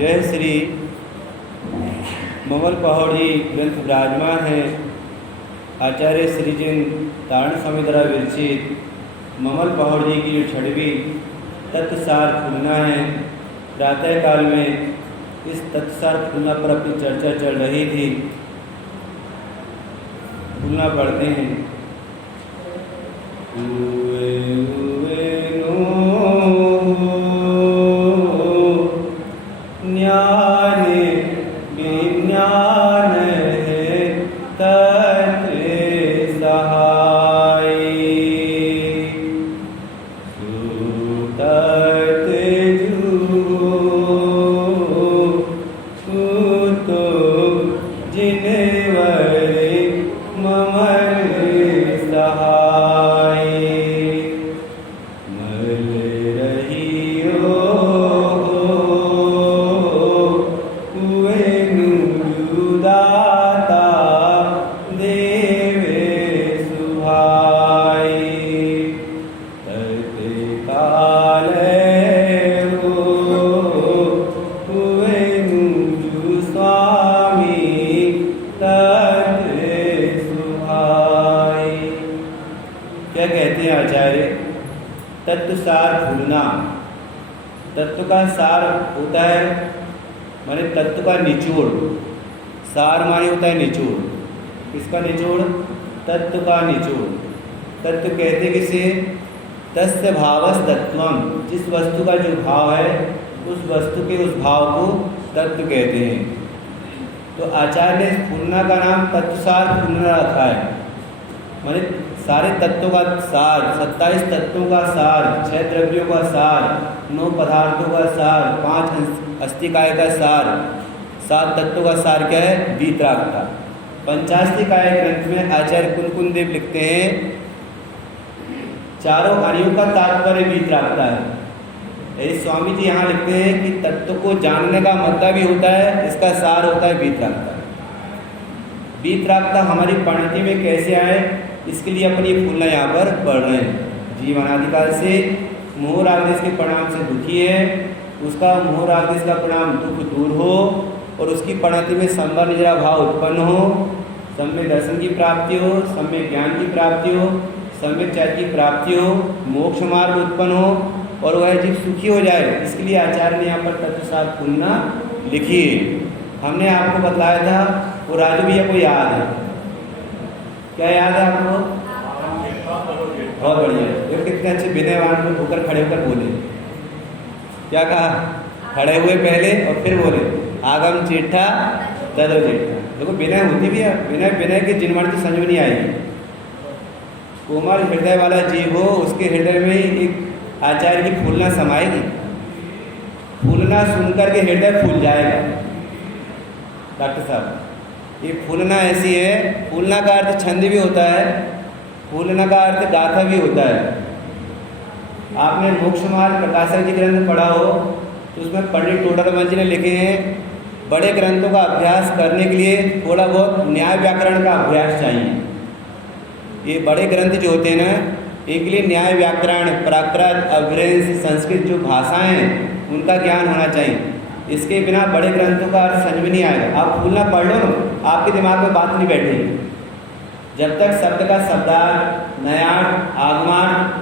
यह श्री ममल पहाड़ी ग्रंथ विराजमान है। आचार्य श्रीजिन तारण स्वामी द्वारा विरचित ममल पहाड़ी की जो छठवीं तत्वसार फूलना है, प्रातः काल में इस तत्वसार फूलना पर अपनी चर्चा चल रही थी। फूलना पढ़ते हैं। तत्वसार फूलना, तत्व का सार होता है माने तत्व का निचोड़। सार माने होता है निचोड़। किसका निचोड़? तत्व का निचोड़। तत्व कहते किसे? तस्य भावस तत्वम, जिस वस्तु का जो भाव है उस वस्तु के उस भाव को तत्व कहते हैं। तो आचार्य ने फूलना का नाम तत्वसार फूलना रखा है, माने सारे तत्वों का सार, 27 तत्वों का सार, 6 द्रव्यों का सार, 9 पदार्थों का सार, 5 अस्थिकाय का सार, 7 तत्वों का सार क्या है? वीतरागता। पंचास्थिकाय ग्रंथ में आचार्य कुलकुल देव लिखते हैं चारों आर्यों का तात्पर्य वीतरागता है। स्वामी जी यहाँ लिखते हैं कि तत्व को जानने का मतलब ही होता है, इसका सार होता है वीतरागता। वीतरागता हमारी परिणति में कैसे आए, इसके लिए अपनी फूलना यहाँ पर पढ़ रहे हैं। जीवन आदिकाल से मोह रागदेश के परिणाम से दुखी है, उसका मोह रागदेश का परिणाम दुख दूर हो और उसकी परिणति में संवर निजरा भाव उत्पन्न हो, सम्यक दर्शन की प्राप्ति हो, सम्यक ज्ञान की प्राप्ति हो, सम्यक चैत की प्राप्ति हो, मोक्ष मार्ग उत्पन्न हो और वह जीव सुखी हो जाए। इसके लिए आचार्य ने यहाँ पर तत्वसार फूलना लिखी है। हमने आपको बतलाया था, वो राजू भैया को याद है क्या? याद है आपको? बहुत बढ़िया। ये कितने अच्छे विनयवान लोग होकर खड़े होकर बोले। क्या कहा? खड़े हुए पहले और फिर बोले आगम चेठा तदो जेठा। देखो विनय होती भी है, विनय विनय के जिनवाण की समझ में नहीं आएगी। कोमल हृदय वाला जीव हो, उसके हृदय में एक आचार्य की फूलना समाएगी। फूलना सुनकर के हृदय फूल जाएगा। डॉक्टर साहब, ये फूलना ऐसी है, फूलना का अर्थ छंद भी होता है, फूलना का अर्थ गाथा भी होता है। आपने मोक्ष मार्ग प्रकाशक जी ग्रंथ पढ़ा हो तो उसमें पंडित टोडरमल जी ने लिखे हैं, बड़े ग्रंथों का अभ्यास करने के लिए थोड़ा बहुत न्याय व्याकरण का अभ्यास चाहिए। ये बड़े ग्रंथ जो होते हैं ना, एक लिए न्याय व्याकरण, प्राकृत, अभ्रंश, संस्कृत जो भाषाएं हैं उनका ज्ञान होना चाहिए। इसके बिना बड़े ग्रंथों का अर्थ समझ में नहीं आएगा। आप फूलना पढ़ लो ना, आपके दिमाग में बात नहीं बैठेगी। जब तक शब्द का शब्दार्थ, नयार्थ, आगमार्थ,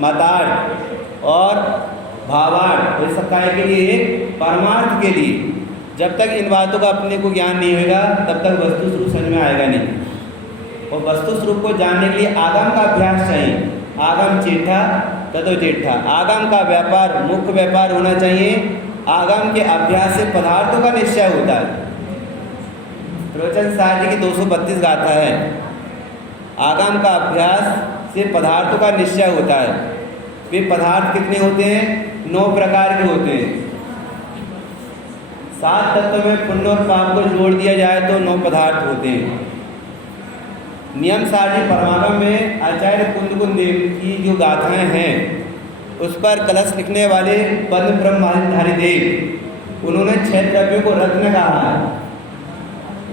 मतार्थ और भावार्थ, ये सब काय के लिए, परमार्थ के लिए, जब तक इन बातों का अपने को ज्ञान नहीं होगा तब तक वस्तु स्वरूप समझ में आएगा नहीं। और वस्तु स्वरूप को जानने के लिए आगम का अभ्यास चाहिए। आगम चेठा तदो जेठा। आगम का व्यापार मुख्य व्यापार होना चाहिए। आगम के अभ्यास से पदार्थों का निश्चय होता है। प्रवचन सार जी की 232 गाथा है। आगम का अभ्यास से पदार्थों का निश्चय होता है। वे पदार्थ कितने होते हैं? 9 प्रकार के होते हैं। 7 तत्वों में पुण्य और पाप को जोड़ दिया जाए तो 9 पदार्थ होते हैं। नियम सार जी परमागम में आचार्य कुंद देव की जो गाथाएं हैं उस पर कलश लिखने वाले पद्म ब्रह्मधारी देव, उन्होंने 6 द्रव्यों को रत्न कहा है।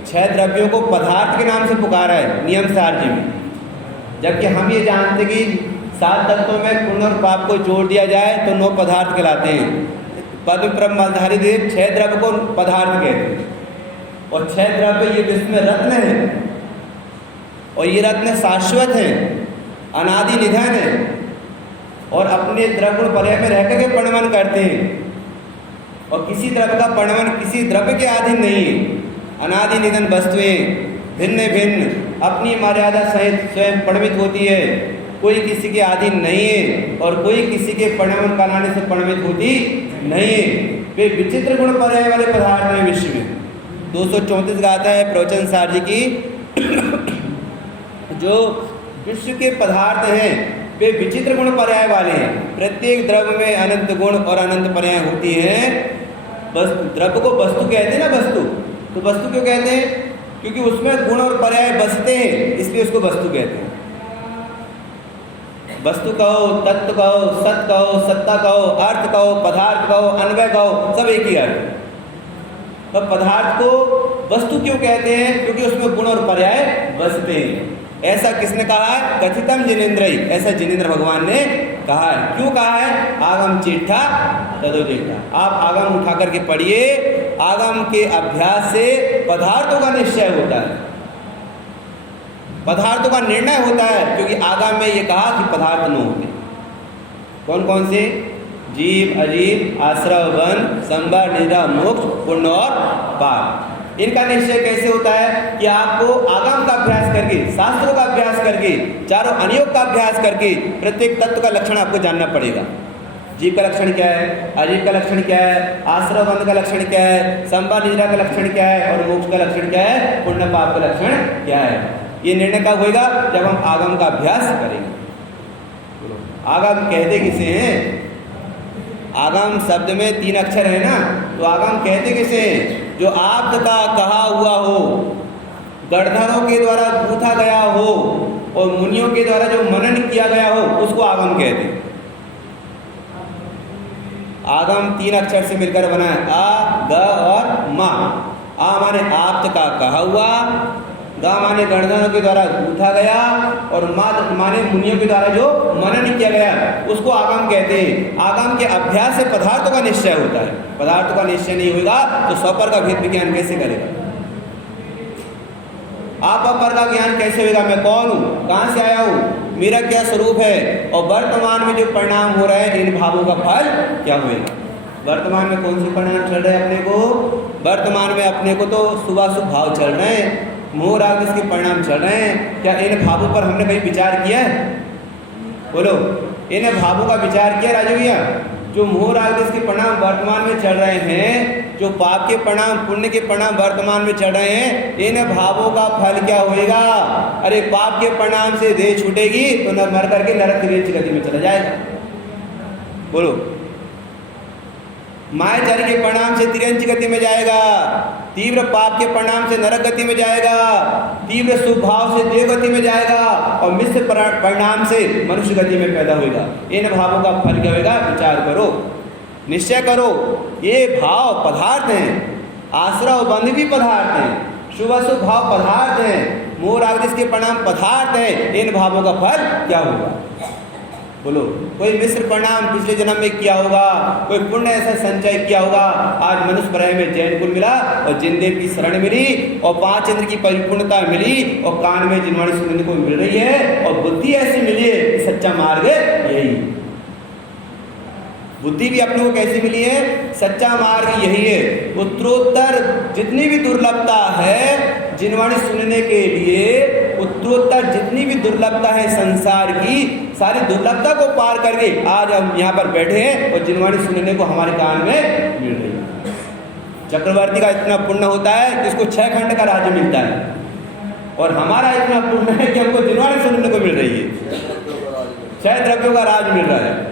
6 द्रव्यों को पदार्थ के नाम से पुकारा है नियम सार जी में। जबकि हम ये जानते कि 7 तत्वों में पुण्य और पाप को जोड़ दिया जाए तो 9 पदार्थ कहलाते हैं। पद्म ब्रह्मधारी देव 6 द्रव्य को पदार्थ कहते हैं। और 6 द्रव्य ये विश्व में रत्न है, और ये रत्न शाश्वत हैं, अनादि निधन है, और अपने द्रव्य पर्याय में रहकर के परिणमन करते हैं। और किसी द्रव्य का परिणमन किसी द्रव्य के अधीन नहीं है। अनादि निधन वस्तुएं भिन्न भिन्न अपनी मर्यादा सहित स्वयं परिणमित होती है। कोई किसी के अधीन नहीं है और कोई किसी के परिणमन कराने से परिणमित होती नहीं है। वे विचित्र गुण पर्याय वाले पदार्थ हैं विश्व में। 234 गाथा है प्रवचन सार जी की। जो विश्व के पदार्थ हैं वे विचित्र गुण पर्याय वाले हैं। प्रत्येक द्रव्य में अनंत गुण और अनंत पर्याय होती हैं। बस द्रव्य को वस्तु कहते हैं ना, वस्तु तो वस्तु क्यों कहते हैं? क्योंकि उसमें गुण और पर्याय बसते हैं, इसलिए उसको वस्तु कहते हैं। वस्तु कहो, तत्व कहो, सत कहो, सत्ता कहो, अर्थ कहो, पदार्थ कहो, अन्वय कहो, सब एक ही अर्थ। तो पदार्थ को वस्तु क्यों कहते हैं? क्योंकि उसमें गुण और पर्याय बसते हैं। ऐसा किसने कहा है? कथितम जिनेन्द्रई, ऐसा जिनेन्द्र भगवान ने कहा है। क्यों कहा है? आगम चेठा तदो जेठा। आप आगम उठा करके पढ़िए। आगम के अभ्यास से पदार्थों का निश्चय होता है, पदार्थों का निर्णय होता है। क्योंकि आगम में ये कहा कि पदार्थ 9 होते। कौन कौन से? जीव, अजीव, आश्रव, वन, संबर, निद्रा, मोक्ष, पुण्य और पाप। इनका निश्चय कैसे होता है? कि आपको आगम का अभ्यास करके, शास्त्रों का अभ्यास करके, चारों अनियोग का अभ्यास करके प्रत्येक तत्व का लक्षण आपको जानना पड़ेगा। जीव का लक्षण क्या है, अजीव का लक्षण क्या है, आश्रव बंध का लक्षण क्या है, संबर निद्रा का लक्षण क्या है और मोक्ष का लक्षण क्या है, पुण्य पाप का लक्षण क्या है। ये निर्णय कब होगा? जब हम आगम का अभ्यास करेंगे। आगम कहते किसे हैं? आगम शब्द में 3 अक्षर है ना, तो आगम कहते किसे हैं? जो आप का कहा हुआ हो, गणधरों के द्वारा पूछा गया हो और मुनियों के द्वारा जो मनन किया गया हो उसको आगम कहते हैं। आगम 3 अक्षर से मिलकर बना है, आ, ग और मा। आ माने आप का कहा हुआ, ग माने गणधरों के द्वारा पूछा गया और मा माने मुनियों के द्वारा जो मनन किया गया उसको आगम कहते हैं। आगम के अभ्यास से पदार्थों का निश्चय होता है। पदार्थों का निश्चय नहीं होगा तो स्वपर का भेद विज्ञान कैसे करेगा? आप अपर का ज्ञान कैसे होगा? मैं कौन हूँ, कहाँ से आया हूँ, मेरा क्या स्वरूप है, और वर्तमान में जो परिणाम हो रहा है इन भावों का फल क्या होगा? वर्तमान में कौन से परिणाम चल रहे हैं अपने को? वर्तमान में अपने को तो शुभाशुभ भाव चल रहे हैं, मोह राग इसके परिणाम चल रहे हैं। क्या इन भावों पर हमने कहीं विचार किया है? बोलो, इन भावों का विचार किया राजू भैया? जो मोह राग देश के परिणाम वर्तमान में चल रहे हैं, जो पाप के परिणाम पुण्य के परिणाम वर्तमान में चल रहे हैं, इन भावों का फल क्या होएगा? अरे पाप के परिणाम से देह छूटेगी तो न मर करके नरक की गति में चला जाएगा। बोलो, मायाचारी के परिणाम से तिरंज गति में जाएगा, तीव्र पाप के परिणाम से नरक गति में जाएगा, तीव्र शुभ भाव से देव गति में जाएगा और मिश्र परिणाम से मनुष्य गति में पैदा होगा। इन भावों का फल क्या होगा? विचार करो, निश्चय करो। ये भाव पदार्थ हैं, आश्रय बंध भी पदार्थ हैं, शुभ अशुभ भाव पदार्थ हैं, मोह राग देश के परिणाम पदार्थ हैं। इन भावों का फल क्या होगा? बोलो, कोई मिश्र परिणाम पिछले जन्म में किया होगा, कोई पुण्य ऐसा संचय किया होगा, आज मनुष्य पर्याय में जैन कुल मिला और जिनदेव की शरण मिली और 5 इंद्र की परिपूर्णता मिली और कान में जिनवाणी सुनने को मिल रही है और बुद्धि ऐसी मिली है कि सच्चा मार्ग यही। बुद्धि भी अपने को कैसी मिली है? सच्चा मार्ग यही है। उत्तरोत्तर जितनी भी दुर्लभता है जिनवाणी सुनने के लिए, उत्तरोत्तर जितनी भी दुर्लभता है संसार की, सारी दुर्लभता को पार करके आज हम यहाँ पर बैठे हैं और जिनवाणी सुनने को हमारे कान में मिल रही है। चक्रवर्ती का इतना पुण्य होता है कि उसको 6 खंड का राज्य मिलता है और हमारा इतना पुण्य है कि हमको जिनवाणी सुनने को मिल रही है, 6 द्रव्यों का राज मिल रहा है।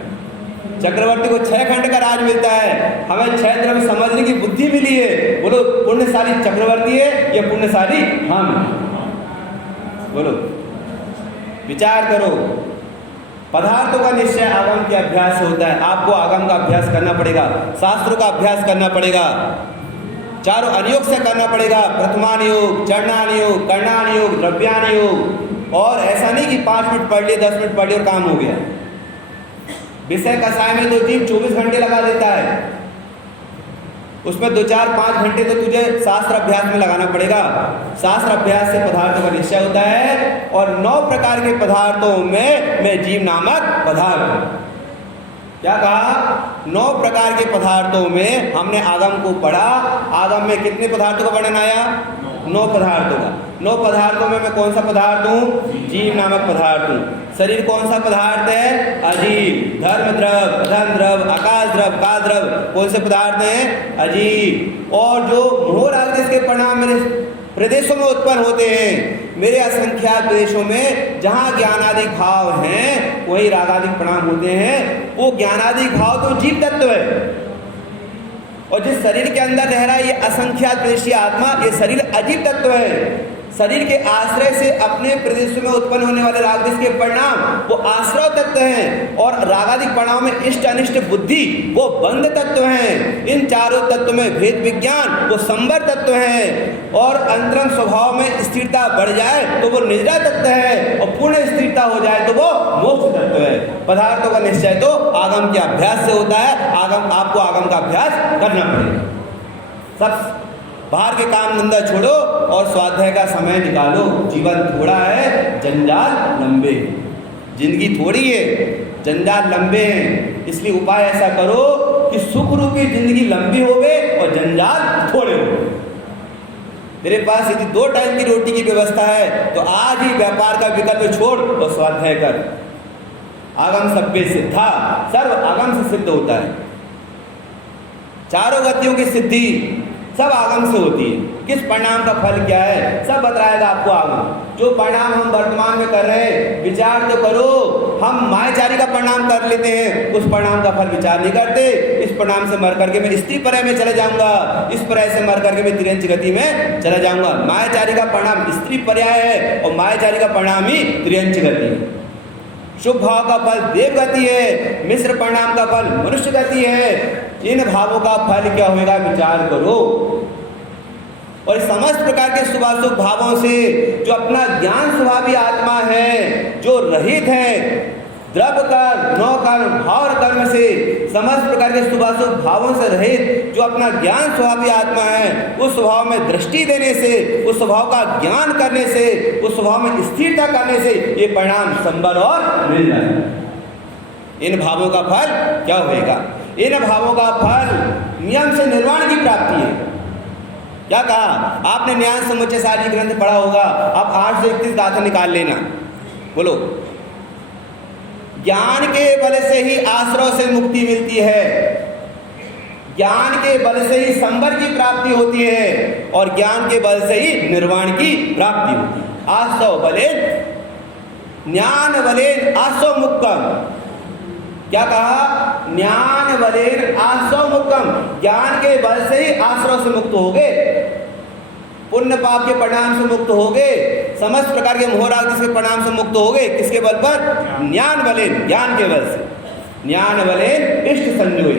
चक्रवर्ती को 6 खंड का राज मिलता है, हमें 6 द्रव्य समझने की बुद्धि मिली है। बोलो, पुण्यशाली चक्रवर्ती है या पुण्यशाली हम? बोलो, विचार करो। पदार्थों का निश्चय आगम के अभ्यास से होता है। आपको आगम का अभ्यास करना पड़ेगा, शास्त्रों का अभ्यास करना पड़ेगा, चारों अनुयोग से करना पड़ेगा। प्रथमान योग, चरणान योग, कर्णान योग, द्रव्यान योग। और ऐसा नहीं कि 5 मिनट पढ़ लिए, 10 मिनट पढ़ लिए और काम हो गया। विषय कसाय में तो जीव 24 घंटे लगा देता है, उसमें 2, 4, 5 घंटे तो तुझे शास्त्र अभ्यास में लगाना पड़ेगा। शास्त्र अभ्यास से पदार्थों का निश्चय होता है और 9 प्रकार के पदार्थों में मैं जीव नामक पदार्थ। क्या कहा? 9 प्रकार के पदार्थों में हमने आगम को पढ़ा। आगम में कितने पदार्थों का वर्णन आया? 9 पदार्थों का। 9 पदार्थों में मैं कौन सा पदार्थ हूँ? जीव नामक पदार्थ हूँ। शरीर कौन सा पदार्थ है? अजीव। धर्म द्रव, धन द्रव, आकाश द्रव, का द्रव कौन से पदार्थ हैं? अजीव। और जो मोह राग देश के परिणाम मेरे प्रदेशों में उत्पन्न होते हैं, मेरे असंख्यात प्रदेशों में जहाँ ज्ञानादि भाव हैं वही रागादिक परिणाम होते हैं। वो ज्ञानादि भाव तो जीव तत्व है और जिस शरीर के अंदर रह रहा है ये असंख्यात प्रदेशीय आत्मा, ये शरीर अजीव तत्व है। शरीर के आश्रय से अपने प्रदेश में उत्पन्न होने वाले राग देश के परिणाम वो आश्रय तत्व हैं और रागादिक परिणाम में इष्ट अनिष्ट बुद्धि वो बंध तत्व हैं। इन चारों तत्व में भेद विज्ञान वो संवर तत्व हैं और अंतरंग स्वभाव में स्थिरता बढ़ जाए तो वो निद्रा तत्व है और पूर्ण स्थिरता हो जाए तो वो मोक्ष तत्व है। पदार्थों का निश्चय तो आगम के अभ्यास से होता है। आपको आगम का अभ्यास करना पड़ेगा। सब बाहर के काम धंधा छोड़ो और स्वाध्याय का समय निकालो। जीवन थोड़ा है, जंजाल लंबे, जिंदगी थोड़ी है, जंजाल लंबे हैं। इसलिए उपाय ऐसा करो कि सुख रूपी जिंदगी लंबी होवे और जंजाल थोड़े हो। मेरे पास यदि 2 टाइम की रोटी की व्यवस्था है तो आज ही व्यापार का विकल्प छोड़ और स्वाध्याय कर। आगम सभ्य सिद्धा, सर्व आगम से सिद्ध होता है। चारों गतियों की सिद्धि सब आगम से होती है। किस परिणाम का फल क्या है सब बताएगा आपको आगम। जो परिणाम हम वर्तमान में कर रहे हैं विचार तो करो। हम मायाचारी का परिणाम कर लेते हैं, उस परिणाम का फल विचार नहीं करते। इस परिणाम से मर करके मैं स्त्री पर्याय में चला जाऊंगा, इस पर्याय से मर करके मैं तिरंज गति में चला जाऊंगा। मायाचारी का परिणाम स्त्री पर्याय है और मायाचारी का परिणाम ही तिरंज गति है। शुभ भाव का फल देव गति है, मिश्र परिणाम का फल मनुष्य गति है। इन भावों का फल क्या होगा विचार करो। और समस्त प्रकार के शुभाशुभ भावों से जो अपना ज्ञान स्वभावी आत्मा है, जो रहित है द्रव्य कर्म, नौ कर्म, भाव कर्म से, समस्त प्रकार के शुभाशुभ भावों से रहित जो अपना ज्ञान स्वभावी आत्मा है, उस स्वभाव में दृष्टि देने से, उस स्वभाव का ज्ञान करने से, उस स्वभाव में स्थिरता करने से ये परिणाम संबल और मिल जाए। इन भावों का फल क्या होगा? इन भावों का फल नियम से निर्वाण की प्राप्ति है। क्या कहा आपने? न्याय समुच्चय सारी ग्रंथ पढ़ा होगा। अब 8 से 31 गाथा निकाल लेना। बोलो, ज्ञान के बल से ही आश्रव से मुक्ति मिलती है, ज्ञान के बल से ही संवर की प्राप्ति होती है और ज्ञान के बल से ही निर्वाण की प्राप्ति होती है। आसव बलेन ज्ञान बलेन आसव मुक्तम। क्या कहा? ज्ञान बलेन आसव मुक्तम, ज्ञान के बल से ही आश्रव से मुक्त हो गए, पुण्य पाप के परिणाम से मुक्त हो गए, समस्त प्रकार के मोहराग के परिणाम से मुक्त हो गए। किसके बल पर? ज्ञान बलेन, ज्ञान के बल से। ज्ञान बलेन इष्ट संजोय,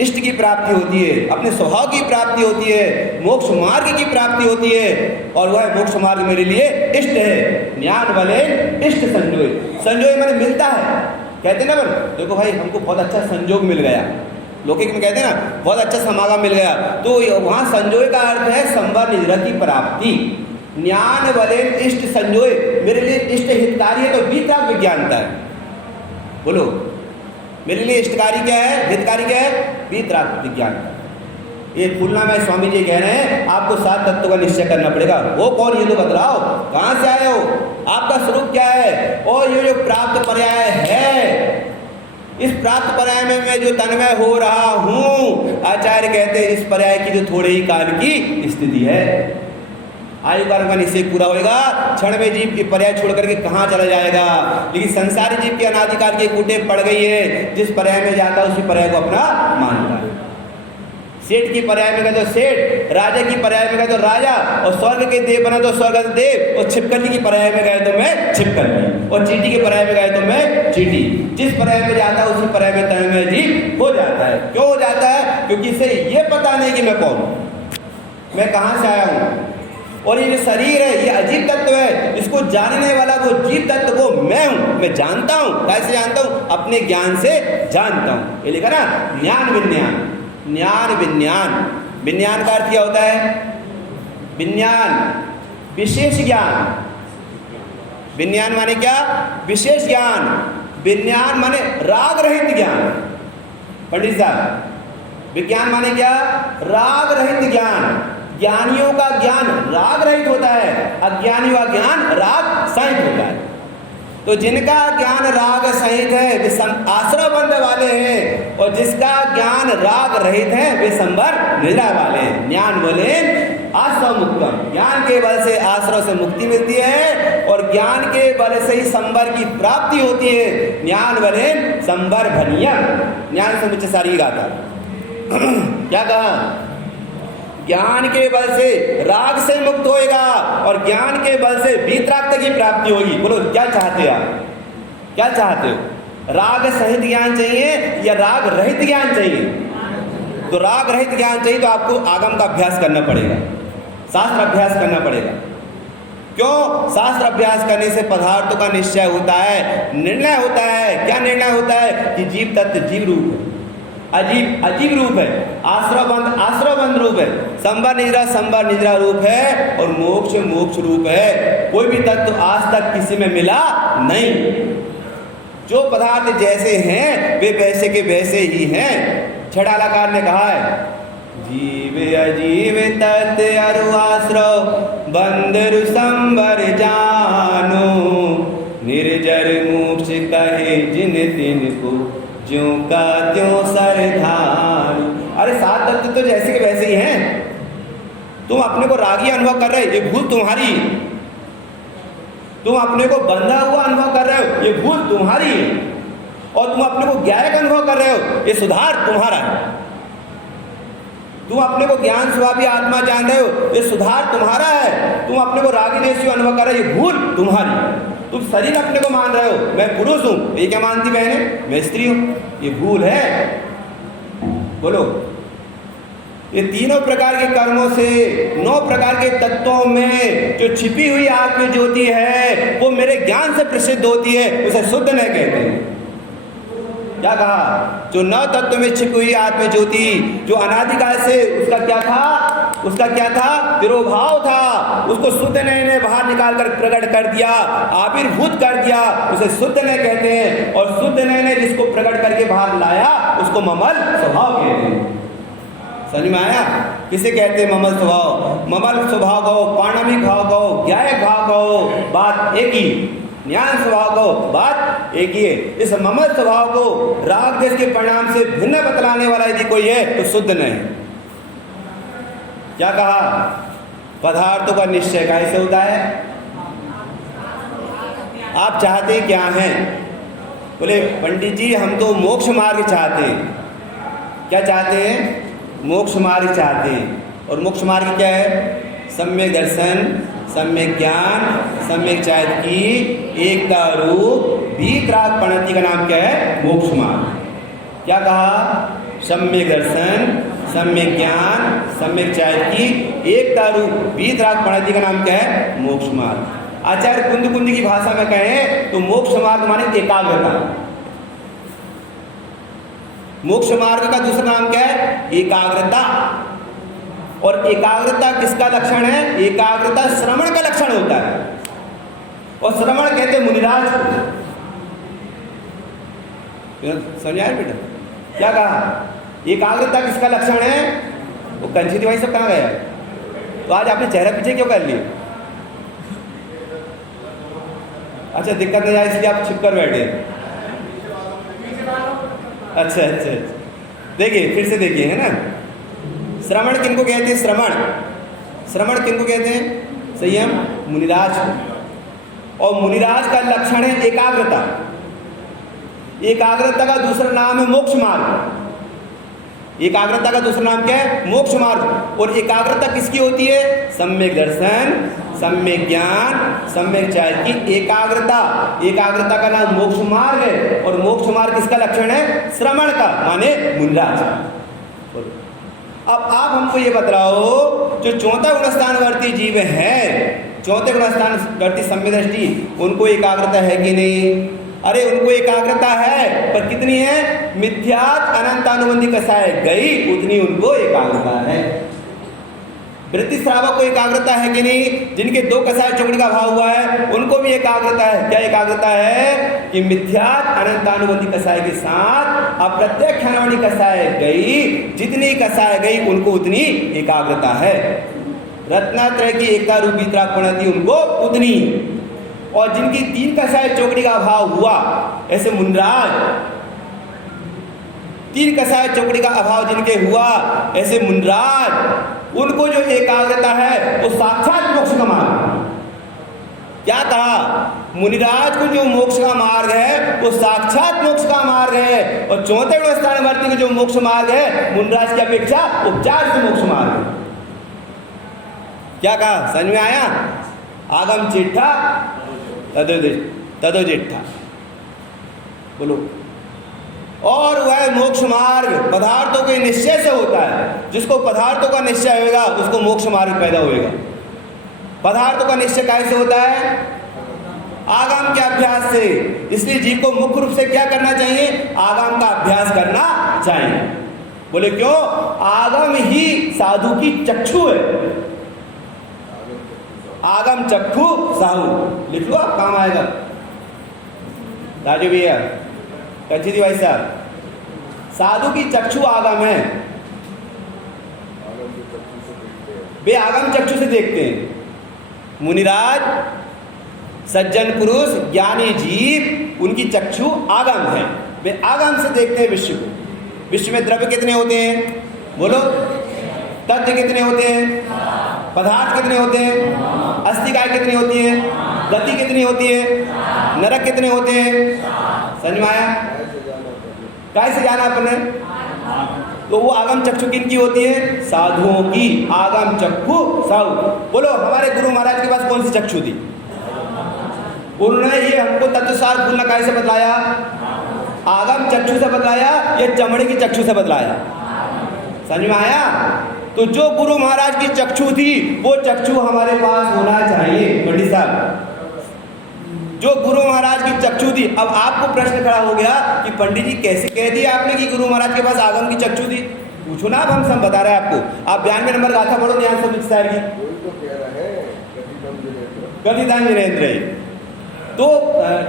इष्ट की प्राप्ति होती है, अपने स्वभाव की प्राप्ति होती है, मोक्ष मार्ग की प्राप्ति होती है और वह मोक्ष मार्ग मेरे लिए इष्ट है। ज्ञान बलेन इष्ट संजोय, संजोय मैंने मिलता है। कहते ना बल देखो भाई हमको बहुत अच्छा संजोग मिल गया, लौकिक में कहते हैं ना बहुत अच्छा समागम मिल गया, तो वहाँ संजोय का अर्थ है संवर निद्रा की प्राप्ति। ज्ञान बलेन इष्ट संजोय, मेरे लिए इष्ट हितकारी है तो वीतराग विज्ञानता है। बोलो मेरे लिए इष्टकारी क्या है, हितकारी क्या है? वीतराग विज्ञान। ये फूलना में स्वामी जी कह रहे हैं आपको 7 तत्व का निश्चय करना पड़ेगा। वो कौन ये तो बतलाओ, कहाँ से आए हो, आपका स्वरूप क्या है? और ये जो प्राप्त पर्याय है, इस प्राप्त पर्याय में मैं जो तन्मय हो रहा हूँ, आचार्य कहते हैं इस पर्याय की जो थोड़े ही काल की स्थिति है। आयु काल का निश्चय पूरा होएगा, क्षण में जीव की पर्याय छोड़ करके कहाँ चला जाएगा। लेकिन संसारी जीव की अनादिकाल की कूटे पड़ गई है, जिस पर्याय में जाता है उसी पर्याय को अपना मानता है। सेठ की पर्याय में गए तो सेठ, राजा की पर्याय में गए तो राजा, और स्वर्ग के देव बना तो स्वर्ग देव, और छिपकली की पर्याय में गए तो मैं छिपकली, और चींटी के पर्याय में गए तो मैं चींटी। जिस पर्याय में जाता है उसी पर्याय में तन्मय जीव हो जाता है। क्यों हो जाता है? क्योंकि इसे ये पता नहीं कि मैं कौन हूँ, मैं कहाँ से आया हूँ। और ये जो शरीर है ये अजीब तत्व है, इसको जानने वाला वो जीव तत्व को मैं हूँ, मैं जानता हूँ। कैसे जानता हूँ? अपने ज्ञान से जानता हूँ। ये लिखा ना ज्ञान विज्ञान, ज्ञान विज्ञान। विज्ञान का अर्थ क्या होता है? विज्ञान विशेष ज्ञान। विज्ञान माने क्या? विशेष ज्ञान। विज्ञान माने राग रहित ज्ञान। पंडित साहब विज्ञान माने क्या? राग रहित ज्ञान। ज्ञानियों का ज्ञान राग रहित होता है, अज्ञानियों का ज्ञान राग सहित होता है। तो जिनका ज्ञान राग सहित है वे आश्रय बंध वाले हैं, और जिसका ज्ञान राग रहित है वे संवर निद्रा वाले हैं। ज्ञान बोले आश्रय मुक्तम, ज्ञान के बल से आश्रय से मुक्ति मिलती है और ज्ञान के बल से ही संवर की प्राप्ति होती है। ज्ञान बोले संवर भनियम, ज्ञान से मुझे सारी गाता क्या कहा? ज्ञान के बल से राग से मुक्त होएगा और ज्ञान के बल से वीतराग की प्राप्ति होगी। बोलो क्या चाहते हो आप? क्या चाहते हो? राग सहित ज्ञान चाहिए या राग रहित ज्ञान चाहिए? तो राग रहित ज्ञान चाहिए तो आपको आगम का अभ्यास करना पड़ेगा, शास्त्र अभ्यास करना पड़ेगा। क्यों? शास्त्र अभ्यास करने से पदार्थों का निश्चय होता है, निर्णय होता है। क्या निर्णय होता है? कि जीव तत्व जीव रूप है, अजीब अजीब रूप है, आश्रवबंध रूप है, संवर निद्रा रूप है, और मोक्ष मोक्ष रूप है। कोई भी तत्व आज तक किसी में मिला नहीं। जो पदार्थ जैसे हैं वे वैसे के वैसे ही हैं। छड़ालाकार ने कहा है जीव अजीव तत् अरु आश्रव बंदरु संवर जानो, निर्जर मोक्ष कहे जिन तिन को ज्यों का त्यों सरधारू। अरे 7 तत्व तो जैसे के वैसे ही हैं। तुम अपने को रागी अनुभव कर रहे हो, ये भूल तुम्हारी है। तुम अपने को बंधा हुआ अनुभव कर रहे हो, ये भूल तुम्हारी है। और तुम अपने को ज्ञायक अनुभव कर रहे हो, ये सुधार तुम्हारा है। तुम अपने को ज्ञान स्वभावी आत्मा जान रहे हो, ये सुधार तुम्हारा है। तुम अपने को रागी नेसी अनुभव कर रहे हो, ये भूल तुम्हारी है। तुम शरीर अपने को मान रहे हो, मैं पुरुष हूं, ये क्या मानती बहने? मैं स्त्री हूं, ये भूल है। बोलो ये तीनों प्रकार के कर्मों से 9 प्रकार के तत्वों में जो छिपी हुई आत्म ज्योति है वो मेरे ज्ञान से प्रसिद्ध होती है, उसे शुद्ध नहीं कहते हैं। क्या कहा? जो 9 तत्व में छिपी हुई आत्म ज्योति जो अनादिकाल से उसका क्या था? तिरोभाव था। उसको शुद्ध ने बाहर निकाल कर प्रकट कर दिया, आविर्भूत कर दिया, उसे शुद्ध ने कहते हैं। और शुद्ध ने जिसको प्रकट करके बाहर लाया उसको ममल स्वभाव कहते हैं। समझ में आया? किसे कहते हैं ममल स्वभाव? ममल स्वभाव कहो, पाणिनिक भाव कहो, ज्ञायक भाव कहो, बात एक ही। ज्ञान स्वभाव कहो, बात एक ही है। इस ममत्व स्वभाव को राग देश के परिणाम से भिन्न बतलाने वाला यदि कोई है तो शुद्ध नहीं। क्या कहा? पदार्थों का निश्चय कैसे होता है? आप चाहते क्या हैं? बोले पंडित जी हम तो मोक्ष मार्ग चाहते हैं। क्या चाहते हैं? मोक्ष मार्ग चाहते हैं। और मोक्ष मार्ग क्या है? सम्यक दर्शन, सम्यक ज्ञान, सम्यक चारित्री, एकता रूप वीतराग प्रणति का नाम क्या है? मोक्ष मार्ग। क्या कहा? सम्यक दर्शन, सम्यक ज्ञान, सम्यक चारित्री, एकता रूप वीतराग प्रणति का नाम क्या है? मोक्ष मार्ग। आचार्य कुंद कुंज की भाषा में कहें तो मोक्ष मार्ग माने एकाग्रता। मोक्ष मार्ग का दूसरा नाम क्या है? एकाग्रता। और एकाग्रता किसका लक्षण है? एकाग्रता श्रवण का लक्षण होता है। और श्रवण कहते हैं मुनिराज को। समझ आए बेटा? क्या कहा? एकाग्रता किसका लक्षण है? वो कंचित भाई सब कहाँ गया? तो आज आपने चेहरा पीछे क्यों कर लिया? अच्छा दिक्कत नहीं आई इसलिए आप छिप कर बैठे। अच्छा अच्छा, देखिए फिर से देखिए, है ना। श्रवण किनको कहते हैं? श्रवण किनको कहते हैं? संयम मुनिराज को। और मुनिराज का लक्षण है एकाग्रता। एकाग्रता का दूसरा नाम है मोक्ष मार्ग। एकाग्रता का दूसरा नाम क्या है? मोक्ष मार्ग। और एकाग्रता किसकी होती है? सम्यक दर्शन, सम्यक ज्ञान, सम्यक चारित्री, एकाग्रता। एकाग्रता का नाम मोक्ष मार्ग है। और मोक्ष मार्ग किसका लक्षण है? श्रवण का, माने मुनिराज। अब आप हमको ये बतलाओ, जो चौथा गुणस्थानवर्ती जीव है, चौथे गुणस्थानवर्ती सम्यक दृष्टि, उनको एकाग्रता है कि नहीं? अरे उनको एकाग्रता है, पर कितनी है? मिथ्यात अनंतानुबंधी कसाय गई उतनी उनको एकाग्रता है। वृत्ति श्रावक को एकाग्रता है कि नहीं? जिनके दो कसाय चौकड़ी का भाव हुआ है उनको भी एकाग्रता है। क्या एकाग्रता है? कि मिथ्यात अनंतानुबंधी कसाय के साथ अप्रत्यक्ष क्षणवणी कसाय गई, जितनी कसाय गई उनको उतनी एकाग्रता है। रत्नात्रय की एकता रूप वीतराग प्रणति उनको उतनी। और जिनकी तीन कसाय चौकड़ी का भाव हुआ, ऐसे मुनिराज, तीन कसाय चौकड़ी का अभाव जिनके हुआ ऐसे मुनिराज, उनको जो एकाग्रता है वो साक्षात मोक्ष का मार्ग। क्या कहा? मुनिराज को जो मोक्ष का मार्ग है वो साक्षात मोक्ष का मार्ग है। और चौथे गुणस्थानवर्ती को जो मोक्ष मार्ग है मुनिराज की अपेक्षा उपचार से मोक्ष मार्ग है। क्या कहा? समझ में आया? आगम चिट्ठा तदो जिट्ठा, बोलो। और वह मोक्ष मार्ग पदार्थों के निश्चय से होता है। जिसको पदार्थों का निश्चय होगा उसको मोक्ष मार्ग पैदा होगा। पदार्थों का निश्चय कैसे होता है? आगम के अभ्यास से। इसलिए जीव को मुख्य रूप से क्या करना चाहिए? आगम का अभ्यास करना चाहिए। बोले क्यों? आगम ही साधु की चक्षु है। आगम चक्षु साहू, लिख लो, आप काम आएगा। राजू भैया, कंचित भाई साहब, साधु की चक्षु आगम है। वे आगम चक्षु से देखते हैं। मुनिराज, सज्जन पुरुष, ज्ञानी जीव, उनकी चक्षु आगम है। वे आगम से देखते हैं विश्व को। विश्व में द्रव्य कितने होते हैं? बोलो। तत्व कितने होते हैं? पदार्थ कितने होते हैं? अस्थिकाय कितनी होती है? गति कितनी होती है? नरक कितने होते हैं? समझ में आया? कैसे जाना अपने? तो वो आगम चक्षु किनकी होती है? साधुओं की। आगम चक्षु साधु। बोलो, हमारे गुरु महाराज के पास कौन सी चक्षु थी? उन्होंने ये हमको तत्वसार फूलना कैसे बतलाया? आगम चक्षु से बतलाया या चमड़े की चक्षु से बतलाया? समझ में आया? तो जो गुरु महाराज की चक्षु थी वो चक्षु हमारे पास होना चाहिए। पंडित साहब, जो गुरु महाराज की चक्षु थी। अब आपको प्रश्न खड़ा हो गया कि पंडित जी कैसे कह दिया आपने कि गुरु महाराज के पास आगम की चक्षु थी? पूछो ना, अब हम सब बता रहे हैं आपको। आप 92 नंबर गाथा पढ़ो ध्यान से सर की। कथितम जिनेन्द्र। तो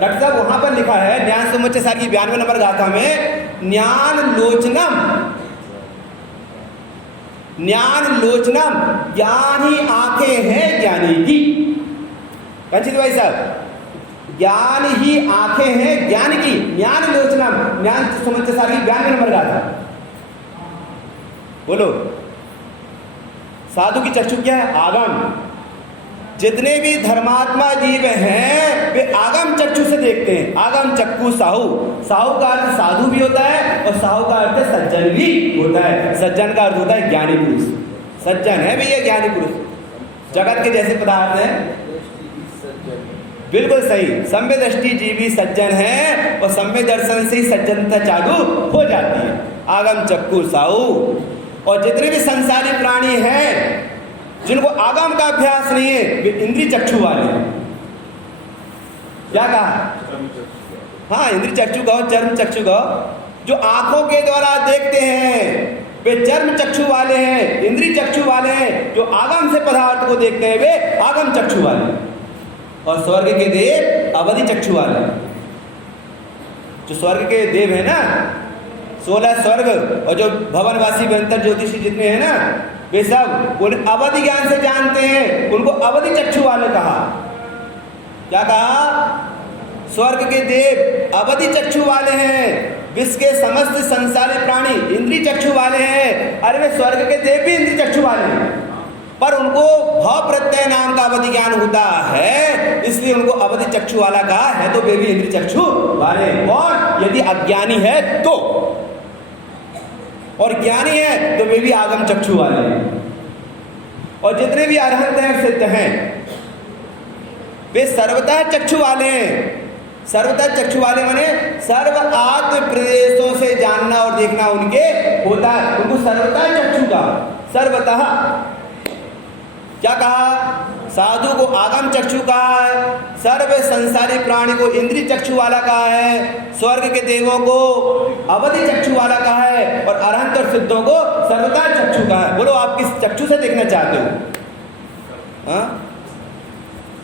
डॉक्टर साहब वहां पर लिखा है ज्ञान समुच्चय सार की 92 नंबर गाथा में, ज्ञान लोचनम, ज्ञान ही आंखें हैं ज्ञानी की। कंचित भाई साहब, ज्ञान ही आंखें हैं ज्ञान की, ज्ञान लोचना, ज्ञान समझ सारी ज्ञान नंबर का था। बोलो, साधु की चक्षु क्या है? आगम। जितने भी धर्मात्मा जीव हैं वे आगम चक्षु से देखते हैं। आगम चक्षु साहु, साहु का अर्थ साधु भी होता है और साहु का अर्थ सज्जन भी होता है। सज्जन का अर्थ होता है ज्ञानी पुरुष। सज्जन है भैया ज्ञानी पुरुष, जगत के जैसे पदार्थ हैं। बिल्कुल सही, सम्य दृष्टि जीवी सज्जन है और सम्य दर्शन से ही सज्जनता चालू हो जाती है। आगम चक्षु साहु। और जितने भी संसारी प्राणी हैं जिनको आगम का अभ्यास नहीं है वे इंद्रिय चक्षु वाले हैं। क्या कहा? हाँ, इंद्रिय चक्षु कहो, चर्म चक्षु कहो। जो आंखों के द्वारा देखते हैं वे चर्म चक्षु वाले हैं, इंद्रिय चक्षु वाले हैं। जो आगम से पदार्थ को देखते हैं वे आगम चक्षु वाले हैं। और स्वर्ग के देव अवधि चक्षु वाले हैं। जो स्वर्ग के देव है ना, 16 स्वर्ग, और जो भवनवासी भयंकर ज्योतिषी जितने हैं ना, वे सब उन अवधि ज्ञान से जानते हैं, उनको अवधि चक्षु वाले कहा। क्या कहा? स्वर्ग के देव अवधि चक्षु वाले हैं, विश्व के समस्त संसारी प्राणी इंद्रिय चक्षु वाले हैं। अरे वे स्वर्ग के देव भी इंद्रिय चक्षु वाले हैं, पर उनको भाव प्रत्यय नाम का अवधि ज्ञान होता है, इसलिए उनको अवधि चक्षु वाला कहा है। तो वे भी इंद्रिय चक्षु वाले। और यदि अज्ञानी है तो, और ज्ञानी है तो वे भी आगम चक्षु वाले हैं। और जितने भी अरहंत हैं सिद्ध हैं वे सर्वतः चक्षु वाले हैं। सर्वतः चक्षु वाले माने सर्व आत्म प्रदेशों से जानना और देखना उनके होता है। उनको सर्वतः चक्षु का, सर्वतः क्या कहा? साधु को आगम चक्षु कहा है, सर्व संसारी प्राणी को इंद्रिय चक्षु वाला कहा है, स्वर्ग के देवों को अवधि चक्षु वाला कहा है, और अरहंत और सिद्धों को सर्वथा चक्षु कहा है। बोलो, आप किस चक्षु से देखना चाहते हो? हाँ,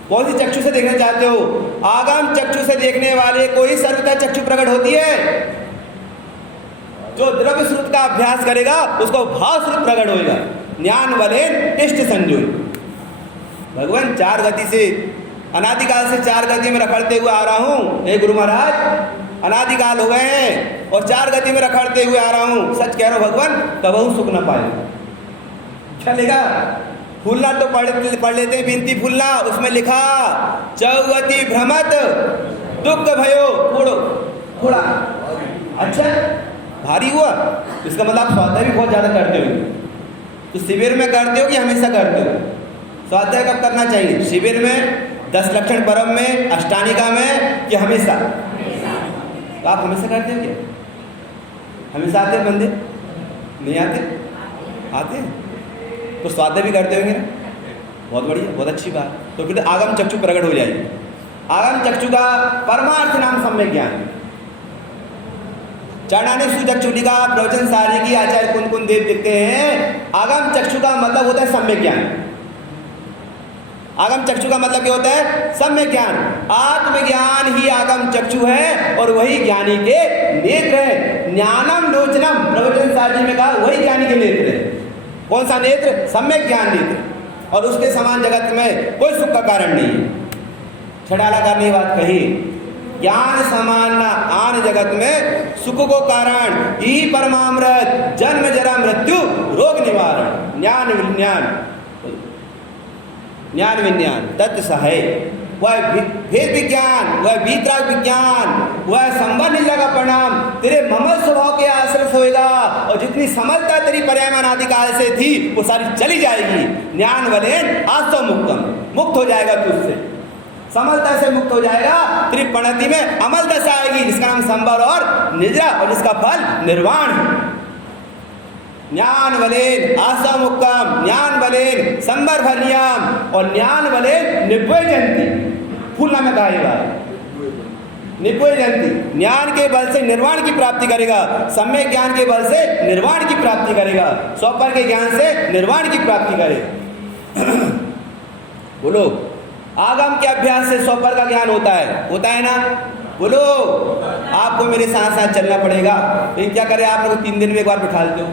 कौन सी चक्षु से देखना चाहते हो? आगम चक्षु से देखने वाले को ही सर्वथा चक्षु प्रकट होती है। जो द्रव्य श्रुत का अभ्यास करेगा उसको भाव श्रुत प्रकट होगा। ज्ञान वलेन इष्ट संजोय। भगवान चार गति से, अनादिकाल से चार गति में रखड़ते हुए आ रहा हूँ। हे गुरु महाराज, अनादिकाल हो गए हैं और चार गति में रखड़ते हुए आ रहा हूँ। सच कह रहा हूँ भगवान, कबहू सुख न पाए। चलेगा? फूलना तो पढ़ लेते हैं, बिनती फूलना, उसमें लिखा चौगति भ्रमत दुख भयो थोड़ा। अच्छा, भारी हुआ, इसका मतलब आप स्वाध्याय भी बहुत ज़्यादा करते हो। तो शिविर में करते हो कि हमेशा करते हो? स्वाध्याय कब करना चाहिए? शिविर में, 10 लक्षण पर्व में, अष्टानिका में, कि हमेशा? तो आप हमेशा करते हो क्या? हमेशा आते हैं बंदे? नहीं आते? आते हैं तो स्वाध्याय भी करते होंगे ना? बहुत बढ़िया, बहुत अच्छी बात। तो फिर आगम चक्षु प्रकट हो जाएगी। आगम चक्षु का परमार्थ नाम सम्यक ज्ञान। चरणाने सुचक्षुलिका प्रवचन सारी की आचार्य कुन कुन देव लिखते हैं, आगम चक्षु का मतलब होता है सम्यक ज्ञान। आगम चक्षु का मतलब क्या होता है? सम्यक ज्ञान। आत्मज्ञान ही आगम चक्षु है और वही ज्ञानी के नेत्र है। ज्ञानम लोचनम, प्रवचन सारी में कहा वही ज्ञानी के नेत्र है। कौन सा नेत्र? सम्यक ज्ञान नेत्र। और उसके समान जगत में कोई सुख का कारण नहीं है। छड़ाला करने बात कही, ज्ञान समान न आन जगत में सुख को कारण, यही परमामृत, जन्म जरा मृत्यु रोग निवारण। ज्ञान विज्ञान, ज्ञान विज्ञान तत्व सहाय, वह भेद विज्ञान, वह वीतराग विज्ञान, वह संबंध लीला का परिणाम तेरे ममल स्वभाव के आश्रय होएगा। और जितनी समलता तेरी पर्यायमान आदिकाल से थी वो सारी चली जाएगी। ज्ञान वलेन आत्म मुक्तम, मुक्त हो जाएगा तू उससे, समलता से मुक्त हो जाएगा। तेरी प्रणति में अमल दशा आएगी जिसका नाम संबर और निद्रा, और जिसका फल निर्वाण है। ज्ञान वलेन आशा मुक्तम, ज्ञान वलेन संबर भरनियाम, और ज्ञान वलेन निभ्वय जयंती। फूलना में कहा निभ्वय जयंती। ज्ञान के बल से निर्वाण की प्राप्ति करेगा, सम्यक ज्ञान के बल से निर्वाण की प्राप्ति करेगा, स्वपर के ज्ञान से निर्वाण की प्राप्ति करेगा। बोलो, आगम के अभ्यास से स्वपर का ज्ञान होता है ना? बोलो, आपको मेरे साथ साथ चलना पड़ेगा। लेकिन क्या करें, आप लोग 3 दिन में एक बार बिठा देते हो।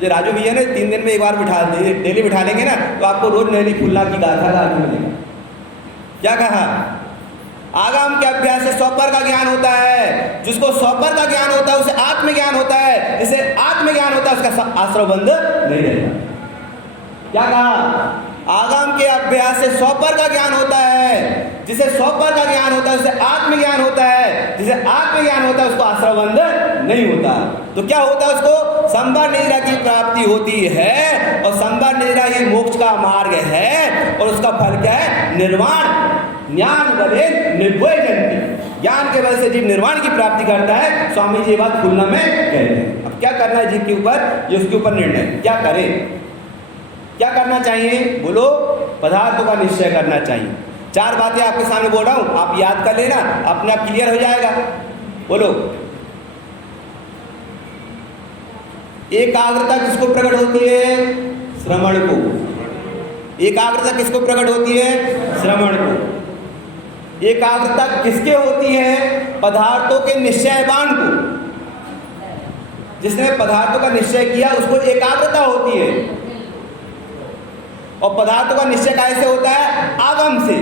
जो राजू भैया ने 3 दिन में एक बार बिठा दे, डेली बिठा लेंगे ना तो आपको रोज नैली फुल्ला की गाथा का अर्थ मिलेगा। क्या कहा? आगम के अभ्यास से स्वपर का ज्ञान होता है। जिसको स्वपर का ज्ञान होता है उसे आत्मज्ञान होता है। जिसे आत्मज्ञान होता है उसका आश्रव बंध नहीं रहता। क्या कहा? आगम के अभ्यास से स्वपर का ज्ञान होता है। जिसे स्वपर का ज्ञान होता है उसे आत्मज्ञान होता है। जिसे आत्मज्ञान होता है उसको आश्रव बंध नहीं होता। तो क्या होता है? उसको संवर निद्रा की प्राप्ति होती है और संवर निद्रा ही मोक्ष का मार्ग है। और उसका फल क्या है? निर्वाण। ज्ञान बले निर्भय जंती। ज्ञान के बल से जीव निर्वाण की प्राप्ति करता है। स्वामी जी ये बात खुलना में कहते हैं। अब क्या करना है जीव के ऊपर? ये उसके ऊपर निर्णय। क्या करें? क्या करना चाहिए? बोलो। पदार्थों का निश्चय करना चाहिए। 4 बातें आपके सामने बोल रहा हूं, आप याद कर लेना, अपने आप क्लियर हो जाएगा। बोलो। एकाग्रता किसको प्रकट होती है? श्रवण को। एकाग्रता किसको प्रकट होती है? श्रवण को। एकाग्रता किसके होती है? पदार्थों के निश्चयवान को। जिसने पदार्थों का निश्चय किया उसको एकाग्रता होती है। और पदार्थों का निश्चय कैसे होता है? आगम से।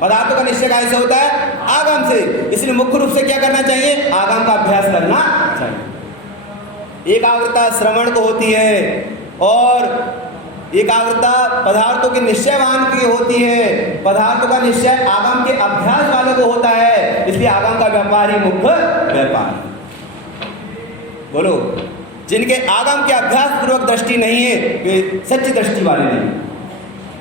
पदार्थों का निश्चय कैसे होता है? आगम से। इसलिए मुख्य रूप से क्या करना चाहिए? आगम का अभ्यास करना चाहिए। एकाग्रता श्रवण को होती है और एकाग्रता पदार्थों के निश्चयवान की होती है। पदार्थों का निश्चय आगम के अभ्यास वालों को होता है। इसलिए आगम का व्यापार ही मुख्य व्यापार। बोलो। जिनके आगम के अभ्यास पूर्वक दृष्टि नहीं है वे सच्ची दृष्टि वाले नहीं।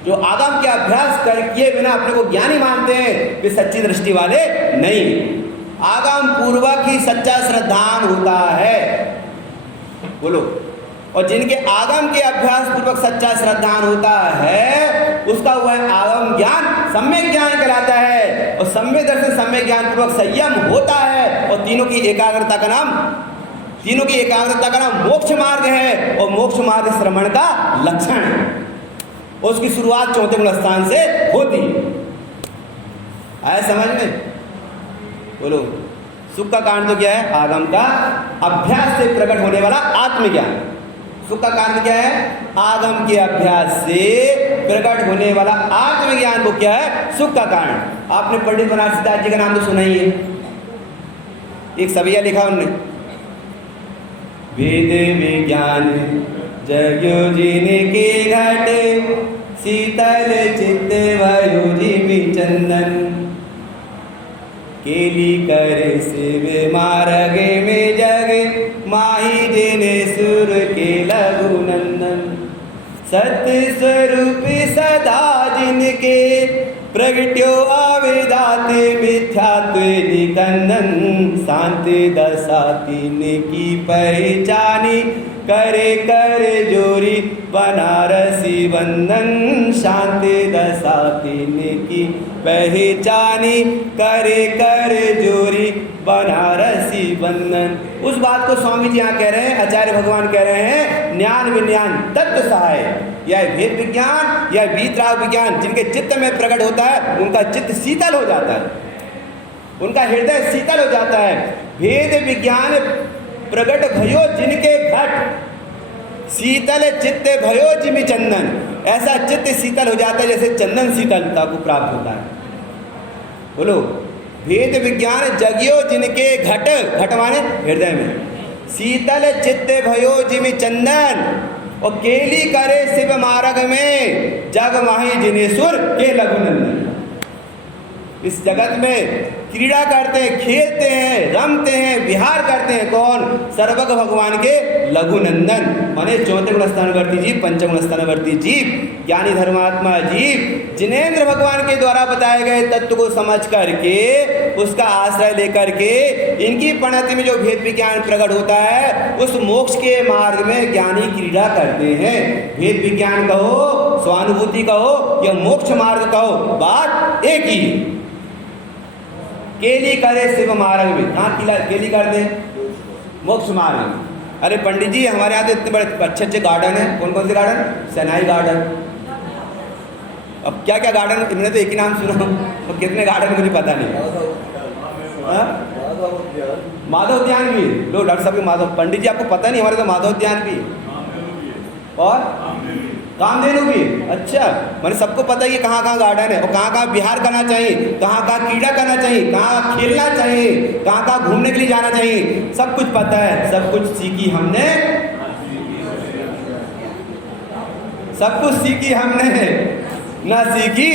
जो आगम के अभ्यास किए बिना अपने को ज्ञानी मानते हैं वे सच्ची दृष्टि वाले नहीं। आगम पूर्वक ही सच्चा श्रद्धान होता है। बोलो। और जिनके आगम के अभ्यास पूर्वक सच्चा श्रद्धान होता है उसका वह आगम ज्ञान सम्यक ज्ञान कहलाता है। और सम्यक दर्शन सम्यक ज्ञान पूर्वक संयम होता है। और तीनों की एकाग्रता का नाम मोक्ष मार्ग है। और मोक्ष मार्ग श्रवण का लक्षण है। और उसकी शुरुआत चौथे मूल स्थान से होती है। आया समझ में? बोलो। सुख का कारण तो क्या है? आगम का अभ्यास से प्रकट होने वाला आत्मज्ञान। सुख का कारण क्या है? आगम के अभ्यास से प्रकट होने वाला आत्मज्ञान को क्या है? सुख का कारण। आपने पंडित बनारसी दास जी का नाम तो सुना ही है। एक सविया लिखा उन्होंने, वेद विज्ञान जग्यो जिनके घट शीतल चित्त भयो जिमि चंदन केली करे शिव मार्ग में जग माही जिने सुर के लघु नंदन सत्य स्वरूप सदा जिनके प्रगट्यो आवेदाते मिथ्यात्व निकंदन शांति दशा तीन की पहचानी करे करे जोरी बनारसी बंधन शांति दशा तीन की पहचानी करे करे जोरी बनारसी बंधन। उस बात को स्वामी जी यहाँ कह रहे हैं, आचार्य भगवान कह रहे हैं, ज्ञान विज्ञान तत्व सहाय या भेद विज्ञान या वीतराग विज्ञान जिनके चित्त में प्रकट होता है उनका चित्त शीतल हो जाता है, उनका हृदय शीतल हो जाता है। भेद विज्ञान प्रकट भयो जिनके घट शीतल चित्त भयो जिमि चंदन, ऐसा चित्त शीतल हो जाता है जैसे चंदन शीतलता को प्राप्त होता है। बोलो। भेद विज्ञान जगियो जिनके घट, घट माने हृदय में, शीतल चित्त भयो जिमि चंदन और केली करे शिव मार्ग में जग माही जिनेश्वर के लघु नंदन। इस जगत में क्रीड़ा करते हैं, खेलते हैं, रमते हैं, विहार करते हैं कौन? सर्वज्ञ भगवान के लघु नंदन माने चौथे गुण स्थानवर्ती जीव, पंचम गुण स्थानवर्ती जीव, ज्ञानी धर्मात्मा जीव जिनेंद्र भगवान के द्वारा बताए गए तत्व को समझ करके उसका आश्रय लेकर के इनकी प्रणति में जो भेद विज्ञान प्रकट होता है उस मोक्ष के मार्ग में ज्ञानी क्रीड़ा करते हैं। भेद विज्ञान कहो, स्वानुभूति कहो या मोक्ष मार्ग कहो, बात एक ही। केली करे शिव मार्ग में, कहाँ केली करते? मोक्ष मार्ग में। अरे पंडित जी हमारे यहाँ तो इतने बड़े अच्छे अच्छे गार्डन हैं। कौन कौन से गार्डन? सेनाई गार्डन। अब क्या क्या गार्डन, इन्होंने तो एक ही नाम सुना, तो कितने गार्डन मुझे पता नहीं। माधव उद्यान भी। लो डॉक्टर साहब के माधव, पंडित जी आपको पता नहीं, हमारे तो माधव उद्यान भी और कामधेनु भी। अच्छा, मैंने सबको पता है कि कहाँ कहाँ गार्डन है और कहाँ कहाँ विहार करना चाहिए, कहाँ कहाँ क्रीड़ा करना चाहिए, कहाँ खेलना चाहिए, कहाँ कहाँ घूमने के लिए जाना चाहिए, सब कुछ पता है। सब कुछ सीखी हमने, सब कुछ सीखी हमने, ना सीखी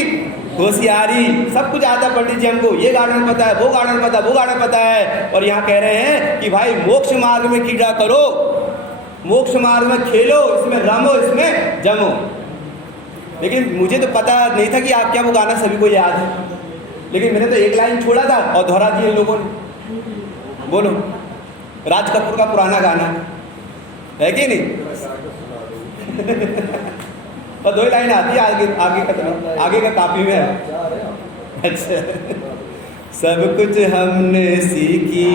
होशियारी। सब कुछ आता पंडित जी हमको, ये गार्डन पता है, वो गार्डन पता है, वो गार्डन पता है। और यहाँ कह रहे हैं कि भाई मोक्ष मार्ग में क्रीड़ा करो, मोक्ष मार्ग में खेलो, इसमें रमो, इसमें जमो। लेकिन मुझे तो पता नहीं था कि आप क्या वो गाना सभी को याद है, लेकिन मैंने तो एक लाइन छोड़ा था और दोहरा दिए लोगों ने। बोलो, राज कपूर का पुराना गाना है कि नहीं? और 2 लाइन आती है, आगे का काफी में है। अच्छा, सब कुछ हमने सीखी,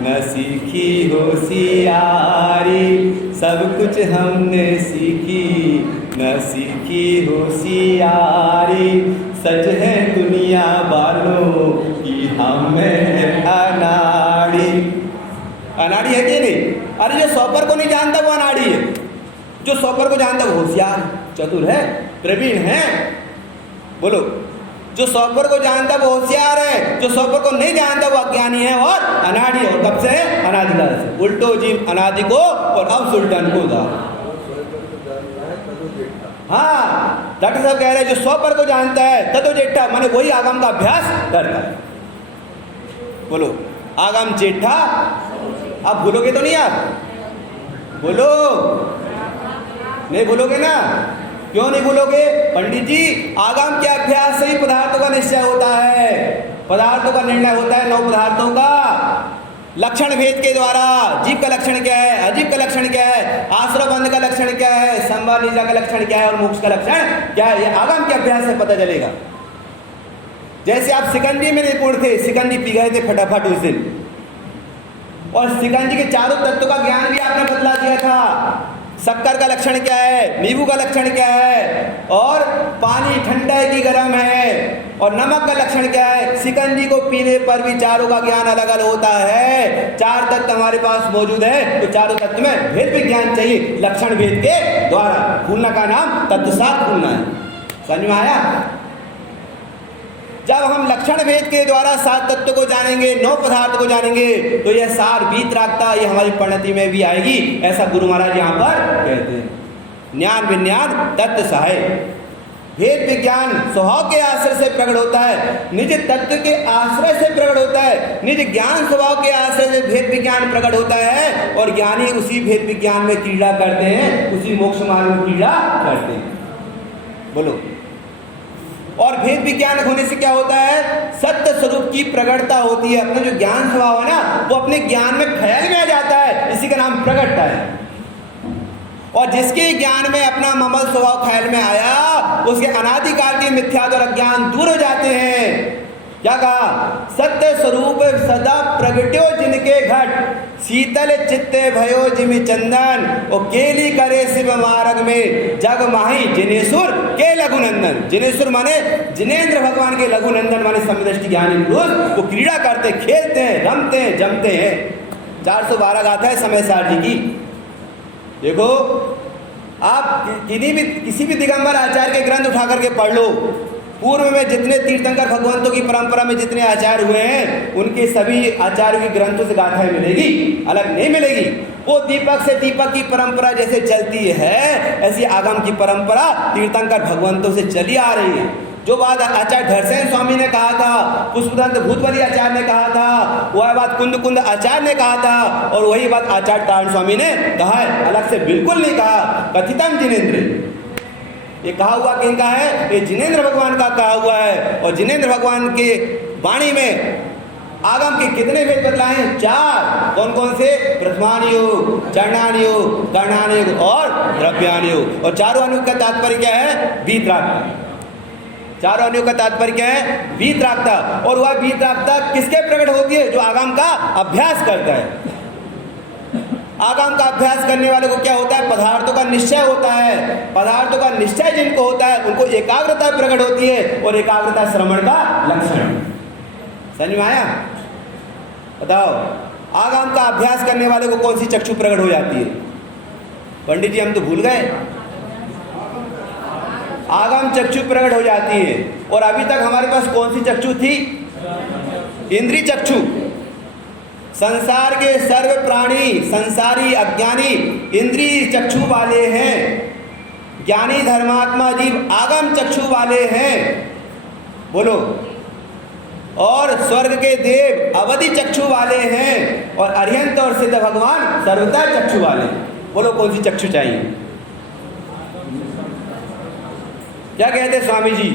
न सीखी होशियारी। सब कुछ हमने सीखी, न सीखी होशियारी। सच है दुनिया वालों की हमें अनाड़ी। अनाड़ी है कि नहीं? अरे जो सौपर को नहीं जानता वो अनाड़ी है, जो सौपर को जानता वो होशियार, चतुर है, प्रवीण है। बोलो, जो सौपर को जानता वो होशियार है, जो सौपर को नहीं जानता वो अज्ञानी है और अनाड़ी है। और कब से? अनादिकाल से। उल्टो जीव अनादि को और अब सुल्तान को दा। हाँ, डॉक्टर साहब कह रहे हैं जो सौपर को जानता है ततो जेठा, माने वही आगम का अभ्यास करता है। बोलो, आगम जेठा। आप भूलोगे तो नहीं? आप बोलो, नहीं भूलोगे ना? क्यों नहीं भूलोगे? पंडित जी, आगम के अभ्यास से ही पदार्थों का निश्चय होता है, पदार्थों का निर्णय होता है, 9 पदार्थों का। लक्षण भेद के द्वारा जीव का लक्षण क्या है, अजीव का लक्षण क्या है, आश्रय बंध का लक्षण क्या है, संवाद निद्रा का लक्षण क्या है और मोक्ष का लक्षण क्या है, ये आगम के अभ्यास से पता चलेगा। जैसे आप सिकंजी में निपुण थे, सिकंजी पी गए थे फटाफट उस दिन, और सिकंजी के चारों तत्वों का ज्ञान भी आपने बतला दिया था। शक्कर का लक्षण क्या है, नींबू का लक्षण क्या है, और पानी ठंडा है कि गर्म है, और नमक का लक्षण क्या है। सिकंजी को पीने पर भी चारों का ज्ञान अलग अलग होता है। 4 तत्व हमारे पास मौजूद है, तो चारों तत्व में भेद विज्ञान चाहिए लक्षण भेद के द्वारा। फूलना का नाम तत्वसार फूलना है। समझ में आया? जब हम लक्षण भेद के द्वारा 7 तत्व को जानेंगे, 9 पदार्थ को जानेंगे, तो यह सार वीतरागता ये हमारी परिणति में भी आएगी, ऐसा गुरु महाराज यहाँ पर कहते हैं। ज्ञान विज्ञान तत्व सहाय। भेद विज्ञान स्वभाव के आश्रय से प्रकट होता है, निज तत्व के आश्रय से प्रकट होता है। निज ज्ञान स्वभाव के आश्रय से भेद विज्ञान प्रकट होता है, और ज्ञानी उसी भेद विज्ञान में क्रीड़ा करते हैं, उसी मोक्ष मार्ग में क्रीड़ा करते हैं। बोलो, और भेद विज्ञान होने से क्या होता है? सत्य स्वरूप की प्रकटता होती है। अपना जो ज्ञान स्वभाव है ना, वो अपने ज्ञान में ख्याल में आ जाता है, इसी का नाम प्रकटता है। और जिसके ज्ञान में अपना ममल स्वभाव ख्याल में आया, उसके अनादिकाल के मिथ्यात्व और अज्ञान दूर हो जाते हैं। क्या कहा? सत्य स्वरूप सदा प्रगट्यो जिनके घट, शीतल चित्ते भयो जिमि चंदन, और केली करे शिव मार्ग में जग माही जिनेश्वर के लघुनंदन। जिनेश्वर माने जिनेन्द्र भगवान के लघुनंदन, माने समदृष्टि ज्ञानी पुरुष, वो क्रीड़ा करते, खेलते हैं, रमते हैं, जमते हैं। 412 गाथा है समय सार जी की। देखो, आप किसी भी दिगंबर आचार्य के ग्रंथ उठा करके पढ़ लो। पूर्व में जितने तीर्थंकर भगवंतों की परंपरा में जितने आचार्य हुए हैं, उनके सभी आचार्यों के ग्रंथों से गाथाएं मिलेगी, अलग नहीं मिलेगी। वो दीपक से दीपक की परंपरा जैसे चलती है, ऐसी आगम की परंपरा तीर्थंकर भगवंतों से चली आ रही है। जो बात आचार्य धरसेन स्वामी ने कहा था, पुष्पदंत भूतवली आचार्य ने कहा था, वह बात कुंद कुंद आचार्य ने कहा था, और वही बात आचार्य तारण स्वामी ने कहा है, अलग से बिल्कुल नहीं कहा। कथितम जिनेन्द्र, ये कहा हुआ किनका है? ये जिनेन्द्र भगवान का कहा हुआ है। और जिनेन्द्र भगवान के वाणी में आगम के कितने भेद बतलाए? 4। कौन कौन से? प्रथमान योग, चरणान योग, कर्णान योग और द्रव्यान योग। और चारों अनुयोग का तात्पर्य क्या है? वीतरागता। चारों अनुयोग का तात्पर्य क्या है? वीतरागता। और वह वीतरागता किसके प्रकट होती है? जो आगम का अभ्यास करता है। आगम का अभ्यास करने वाले को क्या होता है? पदार्थों का निश्चय होता है। पदार्थों का निश्चय जिनको होता है, उनको एकाग्रता प्रकट होती है, और एकाग्रता श्रवण का लक्षण। समझ में आया? बताओ, आगम का अभ्यास करने वाले को कौन सी चक्षु प्रकट हो जाती है? पंडित जी हम तो भूल गए। आगम चक्षु प्रकट हो जाती है। और अभी तक हमारे पास कौन सी चक्षु थी? इंद्रिय चक्षु। संसार के सर्व प्राणी संसारी अज्ञानी इंद्रिय चक्षु वाले हैं, ज्ञानी धर्मात्मा जीव आगम चक्षु वाले हैं। बोलो। और स्वर्ग के देव अवधि चक्षु वाले हैं, और अरिहंत और सिद्ध भगवान सर्वथा चक्षु वाले। बोलो कौन सी चक्षु चाहिए? क्या कहते स्वामी जी?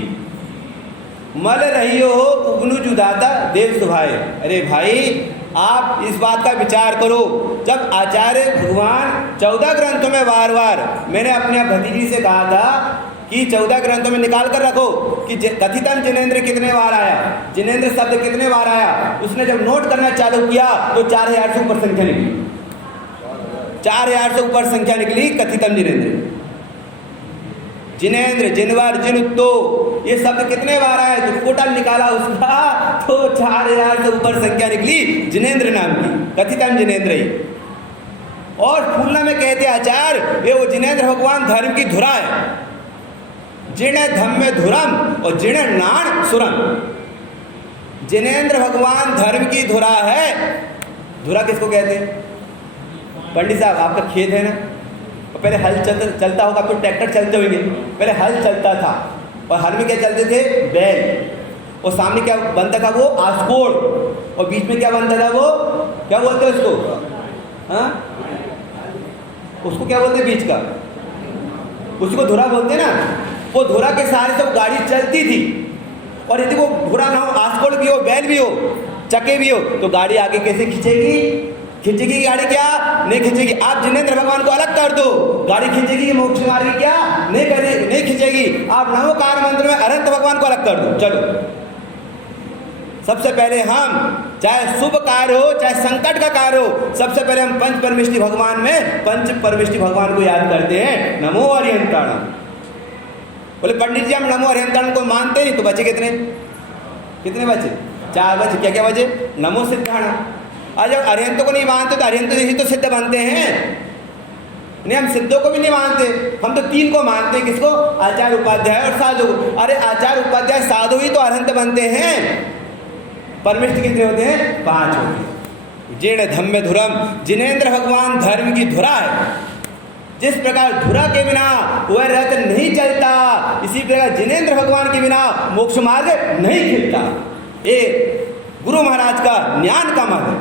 मल रहियो हो उगनु जुदाता देव सुभाए। अरे भाई, आप इस बात का विचार करो। जब आचार्य भगवान 14 ग्रंथों में बार बार, मैंने अपने भतीजी से कहा था कि 14 ग्रंथों में निकाल कर रखो कि कथितम जिनेंद्र कितने बार आया, जिनेंद्र शब्द कितने बार आया। उसने जब नोट करना चालू किया तो 4000 से ऊपर संख्या निकली, 4000 से ऊपर संख्या निकली कथितम जिनेंद्र। जिनेंद्र, जिनवर, जिनुत्तो, ये शब्द कितने बार आए तो टोटल निकाला उसका तो 4000 से ऊपर संख्या निकली जिनेंद्र नाम की, कथितम जिनेंद्र ही। और फूलना में कहते आचार्य ये वो जिनेंद्र भगवान धर्म की धुरा है। जिण धम्म धुरम और जिण नाण सुरम। जिनेंद्र भगवान धर्म की धुरा है। धुरा किसको कहते हैं? पंडित साहब, आपका खेत है ना, पहले हल चलता होगा, तो ट्रैक्टर चलते होंगे। पहले हल चलता था और हल में क्या चलते थे? बैल। और सामने क्या बनता था? वो आस्कोड़। और बीच में क्या बनता था? वो क्या बोलते हैं उसको? हाँ, उसको क्या बोलते हैं बीच का? उसको धुरा बोलते हैं ना। वो धुरा के सहारे से वो गाड़ी चलती थी। और यदि वो धुरा ना हो, आस्कोड़ भी हो, बैल भी हो, चक्के भी हो, तो गाड़ी आगे कैसे खींचेगी? खींचेगी गाड़ी? क्या नहीं खींचेगी। आप जिनेंद्र भगवान को अलग कर दो, गाड़ी खींचेगी मोक्ष मार्ग? क्या नहीं खींचेगी। आप नमोकार मंत्र में अनंत भगवान को अलग कर दो। चलो, सबसे पहले हम, चाहे शुभ कार्य हो चाहे संकट का कार्य हो, सबसे पहले हम पंच परमेष्टि भगवान में पंच परमेष्टि भगवान को याद करते हैं। नमो अरिहंताणम। बोले पंडित जी हम नमो अरिहंताणम को मानते नहीं, तो बचे कितने बचे? 4 बचे। क्या क्या बचे? नमो सिद्धाणम। और जब अरिहंतों को नहीं मानते तो अरिहंत ही तो सिद्ध बनते हैं। नहीं, हम सिद्धों को भी नहीं मानते, हम तो 3 को मानते हैं। किसको? आचार्य, उपाध्याय और साधु। अरे आचार्य, उपाध्याय, साधु ही तो अरिहंत बनते हैं। परमेष्टि कितने होते हैं? 5 होते हैं। जीर्ण धम्म धुरम। जिनेंद्र भगवान धर्म की धुरा है। जिस प्रकार धुरा के बिना वह रथ नहीं चलता, इसी प्रकार जिनेंद्र भगवान के बिना मोक्ष मार्ग नहीं खिलता। ये गुरु महाराज का ज्ञान कमल है।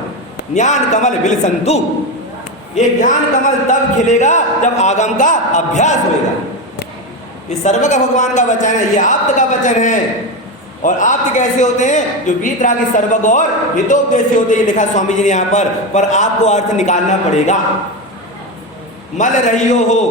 ज्ञान कमल बिलसंतु। ये ज्ञान कमल तब खिलेगा जब आगम का अभ्यास होगा। ये सर्व का भगवान का वचन है, ये आप्त का वचन है। और आप्त कैसे होते हैं? जो वीतरागी सर्वग और हितोपदेशी होते हैं। ये लिखा स्वामी जी ने यहाँ पर आपको अर्थ निकालना पड़ेगा। मल रहियो हो,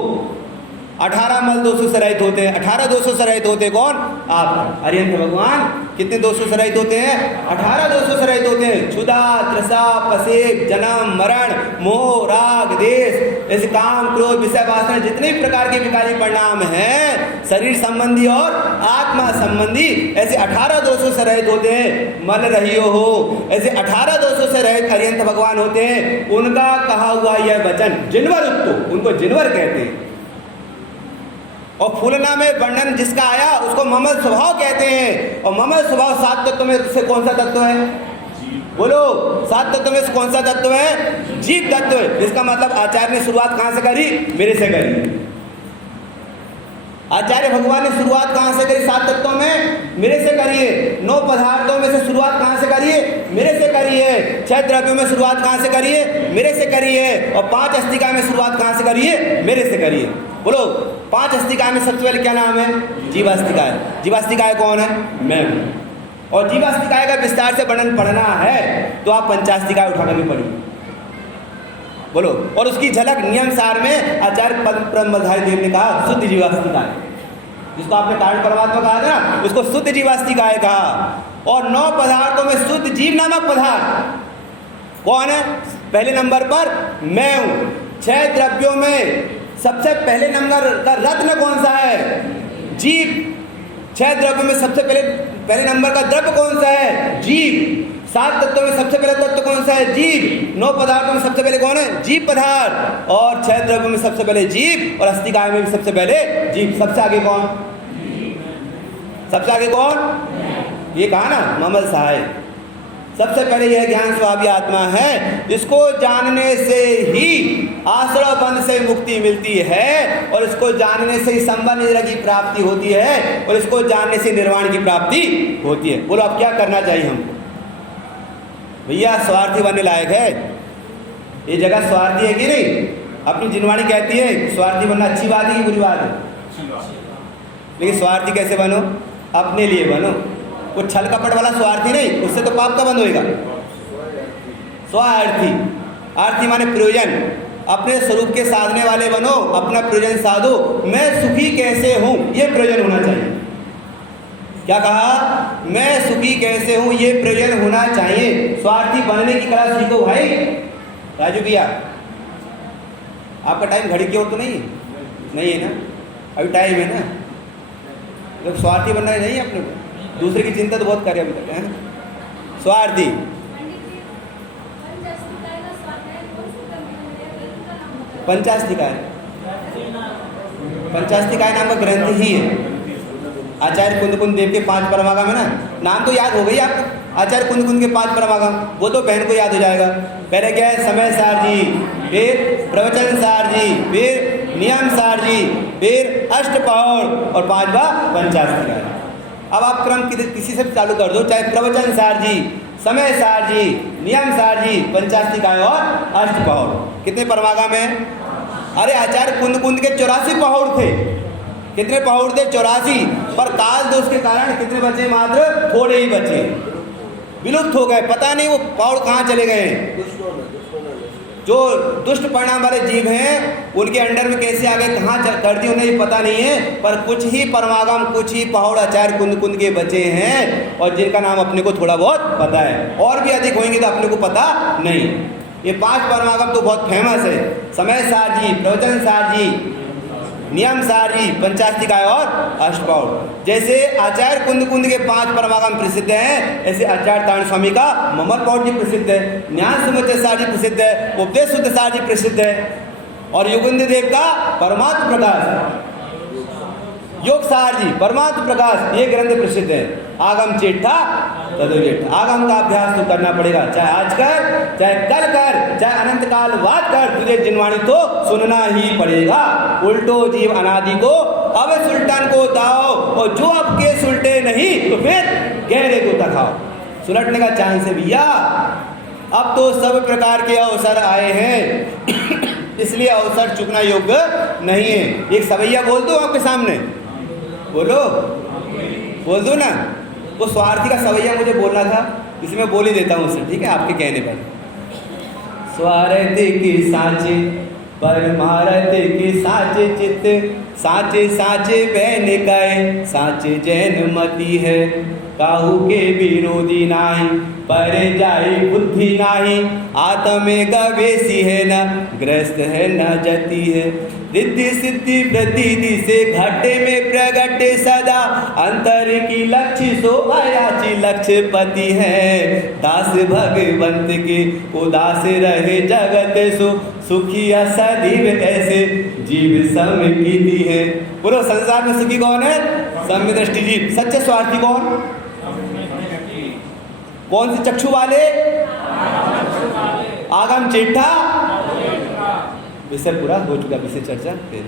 18 मल दोषों से रहित होते हैं। 18 दोषों से रहित होते कौन? आप। अरिहंत भगवान कितने दोषों से रहित होते हैं? 18 दोषों से रहित होते हैं। क्षुधा, तृषा, पसेक, जन्म, मरण, मोह, राग, देश, ऐसे काम, क्रोध, विषय वासना, जितने भी प्रकार के विकारी परिणाम हैं शरीर संबंधी और आत्मा संबंधी, ऐसे 18 दोषों से रहित होते हैं। मल रहियो हो, ऐसे 18 दोषों से रहित अरिहंत भगवान होते हैं। उनका कहा हुआ यह वचन जिनवर उत्तो, उनको जिनवर कहते हैं। और फूलना में वर्णन जिसका आया उसको ममल स्वभाव कहते हैं। और ममल स्वभाव 7 तत्व में से कौन सा तत्व है? बोलो, 7 तत्व में से कौन सा तत्व है? जीव तत्व है। इसका मतलब आचार्य ने शुरुआत कहां से करी? मेरे से करी। आचार्य भगवान ने शुरुआत कहां से करी? 7 तत्वों में मेरे से करिए। 9 पदार्थों में से शुरुआत कहां से करिए? मेरे से करिए। 6 द्रव्यों में शुरुआत कहां से करिए? मेरे से करिए। और 5 अस्तिका में शुरुआत कहां से करिए? मेरे से करिए। बोलो, 5 अस्तिका में सबसे पहले क्या नाम है? जीवास्तिकाय। जीवास्तिकाय कौन है? मैं हूं। और जीवास्तिकाय का विस्तार से वर्णन पढ़ना है तो आप पंचास्तिकाय उठाकर भी पढ़िए। बोलो, और उसकी झलक नियम सार में आचार्य ब्रह्मधारी देव ने कहा शुद्ध जीवास्तिकाय, जिसको आपने कारण परमात्मा कहा था ना, उसको शुद्ध जीवास्तिकाय कहा। और 9 पदार्थों में शुद्ध जीव नामक पदार्थ कौन है? पहले नंबर पर मैं हूं। 6 द्रव्यों में सबसे पहले नंबर का रत्न कौन सा है? जीव। 6 द्रव्यों में सबसे पहले नंबर का द्रव्य कौन सा है? जीव। 7 तत्वों में सबसे पहले तत्व कौन सा है? जीव। 9 पदार्थों में सबसे पहले कौन है? जीव पदार्थ। और 6 द्रव्यों में सबसे पहले जीव, और अस्तिकाय में भी सबसे पहले जीव। सबसे आगे कौन? सबसे आगे कौन? ये कहा ना मोहम्मद साहब। सबसे पहले यह ज्ञान स्वाभाविक आत्मा है, इसको जानने से ही आश्रय बंध से मुक्ति मिलती है, और इसको जानने से ही संबंध निद्रा की प्राप्ति होती है, और इसको जानने से निर्वाण की प्राप्ति होती है। बोलो अब क्या करना चाहिए हमको? भैया स्वार्थी बनने लायक है? ये जगह स्वार्थी है कि नहीं? अपनी जिनवाणी कहती है स्वार्थी बनना अच्छी बात है कि बुरी बात है? लेकिन स्वार्थी कैसे बनो? अपने लिए बनो। वो छल कपट वाला स्वार्थी नहीं, उससे तो पाप का बंद होएगा। स्वार्थी, आर्थी माने प्रयोजन, अपने स्वरूप के साधने वाले बनो, अपना प्रयोजन साधो। मैं सुखी कैसे हूं, ये प्रयोजन होना चाहिए। क्या कहा? मैं सुखी कैसे हूं, ये प्रयोजन होना चाहिए। स्वार्थी बनने की कला सीखो भाई। राजू भैया, आपका टाइम घड़ी की ओर तो नहीं है? नहीं है ना? अभी टाइम है ना? जब स्वार्थी बनना नहीं है अपने को, दूसरे की चिंता तो बहुत करे अभी तक है। स्वार्थी, पंचास्तिकाय, पंचास्तिकाय नाम का ग्रंथ ही है। आचार्य कुंद कुंद देव के 5 परमागम है ना, नाम तो याद हो गई आपको। आचार्य कुंद कुंद के 5 परमागम, वो तो बहन को याद हो जाएगा। पहले क्या है? समय सार जी, फिर प्रवचन सार जी, फिर नियम सार जी, फिर अष्टपहर, और 5वां पंचास्तिकाय। अब आप क्रम किसी से चालू कर दो, चाहे प्रवचन सार जी, समय सार जी, नियम सार जी, पंचास्तिकाय और अष्टपहर। कितने परमागम है? अरे आचार्य कुंद कुंद के 84 पहर थे। कितने पहर थे? 84। पर काल दोष के कारण कितने बचे? मात्र थोड़े ही बचे, विलुप्त हो गए। पता नहीं वो पहर कहाँ चले गए। जो दुष्ट परिणाम वाले जीव हैं उनके अंडर में कैसे आ गए, कहाँ कर दी, उन्हें पता नहीं है। पर कुछ ही परमागम, कुछ ही पहर आचार्य कुंद कुंद के बचे हैं, और जिनका नाम अपने को थोड़ा बहुत पता है। और भी अधिक होंगे तो अपने को पता नहीं। ये 5 परमागम तो बहुत फेमस है। समय सार जी, प्रवचन सार जी, नियम सार जी, पंचास्तिकाय और अष्टपहर। जैसे आचार्य कुंद कुंद के 5 परमागम प्रसिद्ध हैं, ऐसे आचार्य तारण स्वामी का ममल पौट जी प्रसिद्ध है, ज्ञान समुच्चय सार जी प्रसिद्ध है, उपदेश शुद्ध सार जी प्रसिद्ध है, और युगेंद्र देव का परमात्म प्रकाश, योग सार जी, परमात्म प्रकाश, ये ग्रंथ प्रसिद्ध है। आगम चेठा तदो जेठा। आगम का अभ्यास तो करना पड़ेगा, चाहे आज कर, चाहे कल कर, चाहे अनंत काल बाद कर, तुझे जिनवाणी तो सुनना ही पड़ेगा। उल्टो जीव अनादि को अब सुल्तान को दाओ, और जो अब के सुलटे नहीं तो फिर गहरे को तकाओ। सुलटने का चांस है भैया। अब तो सब प्रकार के अवसर आए हैं, इसलिए अवसर चुकना योग्य नहीं है। एक सवैया बोल दो आपके सामने, बोलो, बोल दो ना। वो स्वार्थी का सवैया मुझे बोलना था, इसलिए मैं बोल ही देता हूँ उससे, ठीक है, आपके कहने पर। स्वार्थ की साँचे परमारथ की साँचे चित्त, साँचे साँचे बहन गए, साँचे जैन मती है। काहू के विरोधी नाही, पर जाई बुद्धि नाही। आत्म गवेशी है न, ग्रस्त है न जती है। रिद्धि सिद्धि प्रतीति से घटे में प्रगटे सदा, अंतर की लक्ष्य सो अयाची लक्ष्य पति है। दास भगवंत के उदास रहे जगत सो, सुखिया सदैव ऐसे जीव सम कीती है। बोलो संसार में सुखी कौन है? सम्य दृष्टि जीव। सच्चे स्वार्थी कौन? कौन से चक्षु वाले? आगम चेठा। विषय पूरा हो चुका, विषय चर्चा फिर